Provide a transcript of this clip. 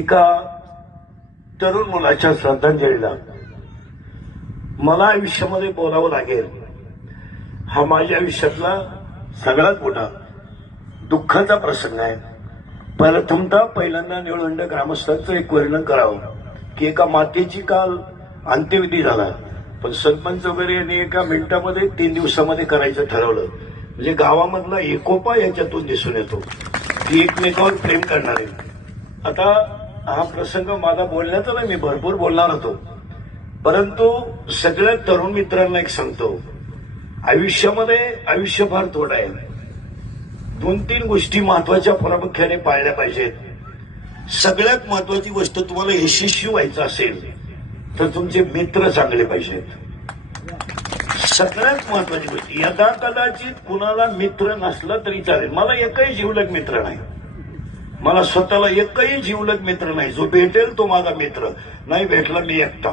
एका तरुण मुलाच्या श्रद्धांजलीला मला आयुष्यामध्ये बोलावं लागेल. हा माझ्या आयुष्यातला सगळ्यात मोठा दुःखाचा प्रसंग आहे. प्रथमतः पहिल्यांदा निळवंड ग्रामस्थांचं एक वर्णन करावं की एका मातेची काल अंत्यविधी झाला. पण सरपंच वगैरे यांनी एका मिनिटामध्ये तीन दिवसामध्ये करायचं ठरवलं. म्हणजे गावामधला एकोपा याच्यातून दिसून येतो की एकमेकावर प्रेम करणारे. आता हा प्रसंग माझा बोलण्याचा नाही मी भरपूर बोलणार होतो. परंतु सगळ्या तरुण मित्रांना एक सांगतो. आयुष्यामध्ये आयुष्य फार थोडं आहे. दोन तीन गोष्टी महत्त्वाच्या प्रामुख्याने पाळल्या पाहिजेत. सगळ्यात महत्वाची गोष्ट तुम्हाला यशस्वी व्हायचं असेल तर तुमचे मित्र चांगले पाहिजेत. सगळ्यात महत्वाची गोष्ट यदा कदाचित कुणाला मित्र नसला तरी चालेल. मला एकही जीवलग मित्र नाही. मला स्वतःला एकही जीवलग मित्र नाही. जो भेटेल तो माझा मित्र. नाही भेटला मी एकटा.